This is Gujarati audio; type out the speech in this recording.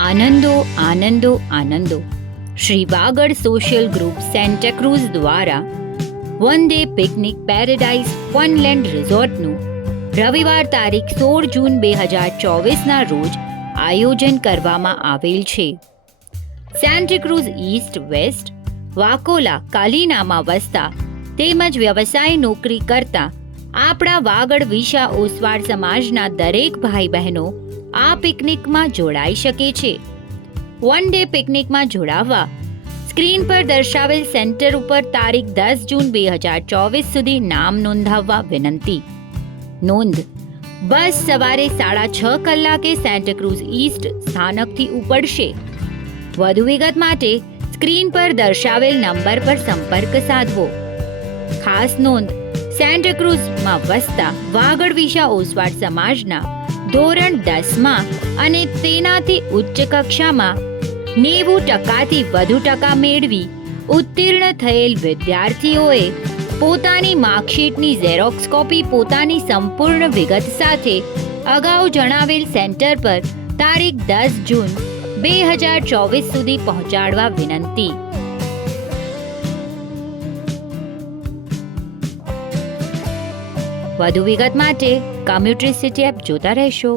આનંદો આનંદો આનંદો. શ્રી વાગડ સોશિયલ ગ્રુપ સેન્ટાક્રુઝ દ્વારા વન ડે પિકનિક પેરેડાઇઝ ફનલેન્ડ રિઝોર્ટનું રવિવાર તારીખ 16 જૂન 2024ના રોજ આયોજન કરવામાં આવેલ છે. સેન્ટાક્રુઝ ઈસ્ટ વેસ્ટ વાકોલા કાલીનામાં વસતા તેમજ વ્યવસાય નોકરી કરતા આપણા વાગડ વિશા ઓસવાડ સમાજના દરેક ભાઈ બહેનો આ પિકનિકમાં જોડાઈ શકે છે. વન ડે પિકનિકમાં જોડાવવા સ્ક્રીન પર દર્શાવેલ સેન્ટર ઉપર તારીખ 10 જૂન 2024 સુધી નામ નોંધાવવા વિનંતી. નોંધ: બસ સવારે 6:30 કલાકે સેન્ટાક્રુઝ ઈસ્ટ સ્થાનકથી ઉપડશે. વધુ વિગત માટે સ્ક્રીન પર દર્શાવેલ નંબર પર સંપર્ક સાધવો. ખાસ નોંધ: સેન્ટાક્રુઝમાં વસતા વાગડ વિશા ઓસવાડ સમાજના ધોરણ 10માં અને તેનાથી ઉચ્ચ કક્ષામાં 90%થી વધુ ટકા મેળવી ઉત્તીર્ણ થયેલ વિદ્યાર્થીઓએ પોતાની માર્કશીટની ઝેરોક્સ કોપી પોતાની સંપૂર્ણ વિગત સાથે અગાઉ જણાવેલ સેન્ટર પર તારીખ 10 જૂન 2024 સુધી પહોંચાડવા વિનંતી. વધુ વિગત માટે કમ્યુટ્રી સિટી એપ જોતા રહેશો.